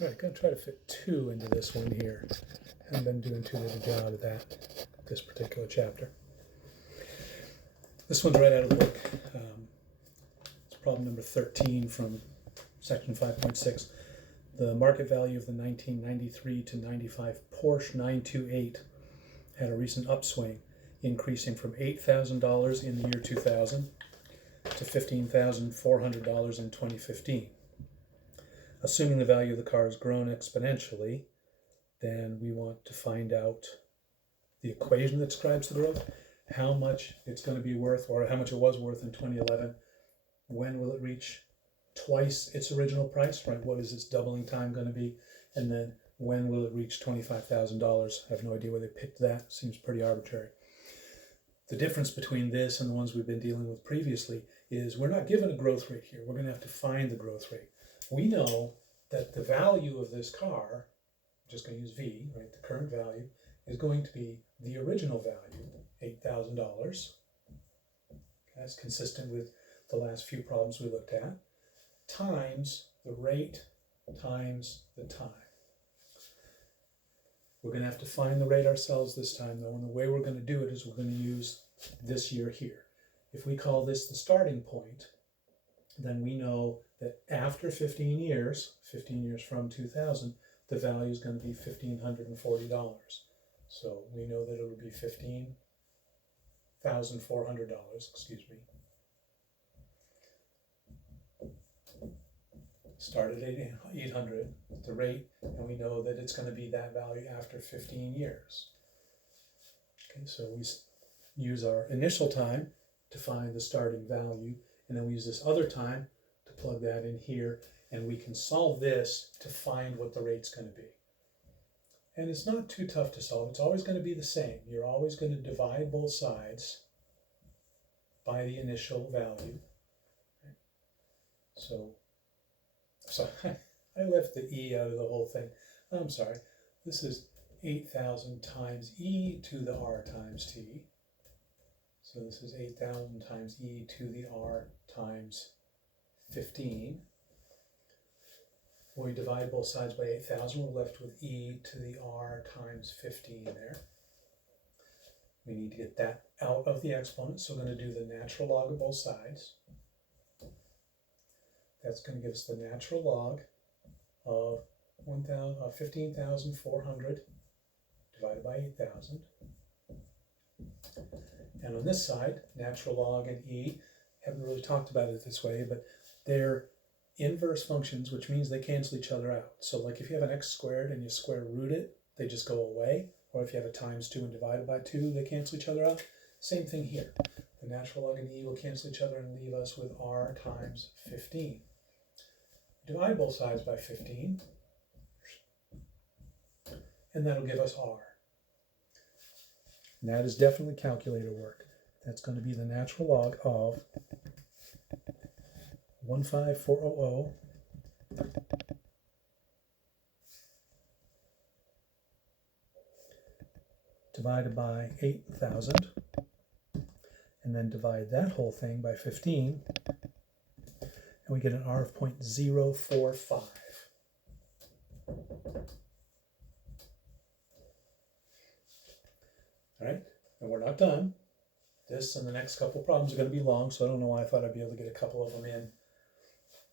All right, going to try to fit 2 into this one here. Haven't been doing too good a job of that, this particular chapter. This one's right out of the book. It's problem number 13 from section 5.6. The market value of the 1993 to 95 Porsche 928 had a recent upswing, increasing from $8,000 in the year 2000 to $15,400 in 2015. Assuming the value of the car has grown exponentially, then we want to find out the equation that describes the growth, how much it's going to be worth, or how much it was worth in 2011. When will it reach twice its original price, right? What is its doubling time going to be? And then when will it reach $25,000? I have no idea where they picked that. Seems pretty arbitrary. The difference between this and the ones we've been dealing with previously is we're not given a growth rate here. We're going to have to find the growth rate. We know that the value of this car, I'm just going to use V, right? The current value is going to be the original value, $8,000. That's consistent with the last few problems we looked at, times the rate times the time. We're going to have to find the rate ourselves this time, though, and the way we're going to do it is we're going to use this year here. If we call this the starting point, then we know that after 15 years from 2000, the value is going to be $1,540. So we know that it would be $15,400, excuse me. Started at 800, the rate, and we know that it's going to be that value after 15 years. Okay, so we use our initial time to find the starting value, and then we use this other time to plug that in here, and we can solve this to find what the rate's going to be. And it's not too tough to solve. It's always going to be the same. You're always going to divide both sides by the initial value. So I left the E out of the whole thing. I'm sorry. This is 8,000 times E to the R times T. So this is 8,000 times E to the R times 15. When we divide both sides by 8,000, we're left with E to the R times 15 there. We need to get that out of the exponent, so we're going to do the natural log of both sides. That's going to give us the natural log of 15,400 divided by 8,000. And on this side, natural log and E, haven't really talked about it this way, but they're inverse functions, which means they cancel each other out. So like if you have an x squared and you square root it, they just go away. Or if you have a times 2 and divided by 2, they cancel each other out. Same thing here. The natural log and E will cancel each other and leave us with R times 15. Divide both sides by 15, and that'll give us R. And that is definitely calculator work. That's going to be the natural log of 15400 divided by 8,000, and then divide that whole thing by 15, and we get an R of 0.045. All right, and we're not done. This and the next couple problems are going to be long, so I don't know why I thought I'd be able to get a couple of them in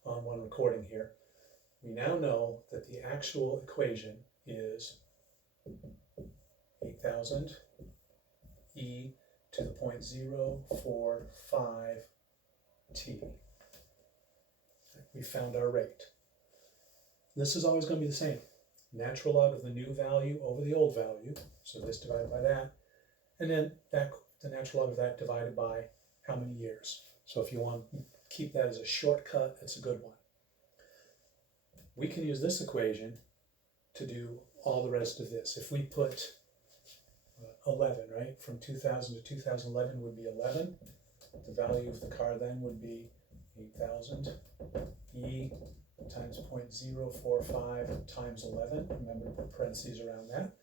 on one recording here. We now know that the actual equation is 8,000 e to the 0.045 t. We found our rate. This is always going to be the same. Natural log of the new value over the old value, so this divided by that, and then that, the natural log of that divided by how many years. So if you want to keep that as a shortcut, it's a good one. We can use this equation to do all the rest of this. If we put 11, right, from 2000 to 2011 would be 11. The value of the car then would be 8,000 E times 0.045 times 11. Remember to put parentheses around that.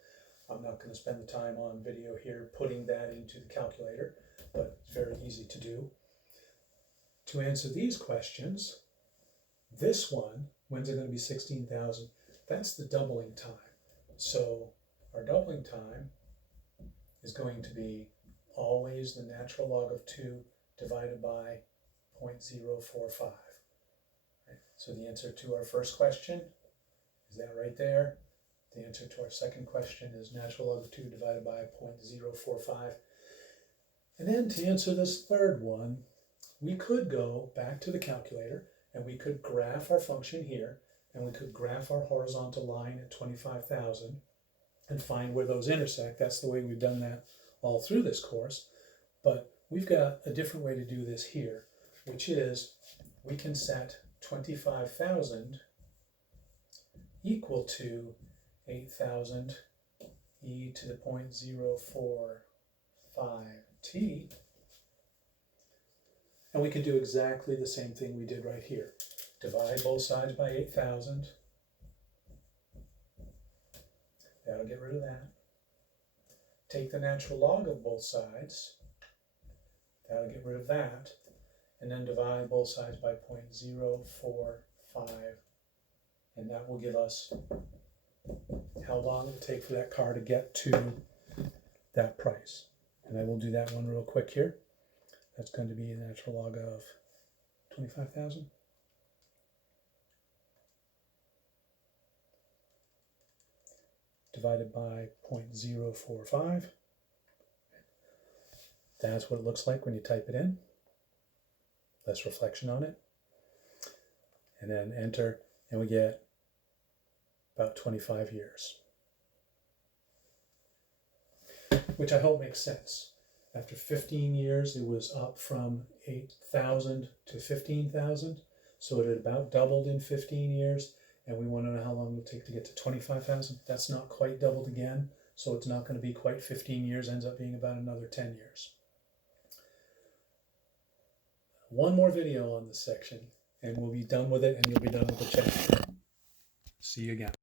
I'm not going to spend the time on video here putting that into the calculator, but it's very easy to do. To answer these questions, this one, when's it going to be 16,000? That's the doubling time. So our doubling time is going to be always the natural log of 2 divided by 0.045. Right? So the answer to our first question is that right there. The answer to our second question is natural log of 2 divided by 0.045. And then to answer this third one, we could go back to the calculator and we could graph our function here, and we could graph our horizontal line at 25,000 and find where those intersect. That's the way we've done that all through this course. But we've got a different way to do this here, which is we can set 25,000 equal to 8,000 e to the 0.045t. And we can do exactly the same thing we did right here. Divide both sides by 8,000. That'll get rid of that. Take the natural log of both sides. That'll get rid of that. And then divide both sides by 0.045. And that will give us how long it will take for that car to get to that price. And I will do that one real quick here. That's going to be a natural log of 25,000. Divided by 0.045. That's what it looks like when you type it in. Less reflection on it. And then enter, and we get about 25 years. Which I hope makes sense. After 15 years, it was up from 8,000 to 15,000. So it had about doubled in 15 years. And we want to know how long it will take to get to 25,000. That's not quite doubled again. So it's not going to be quite 15 years. Ends up being about another 10 years. One more video on this section, and we'll be done with it, and you'll be done with the chapter. See you again.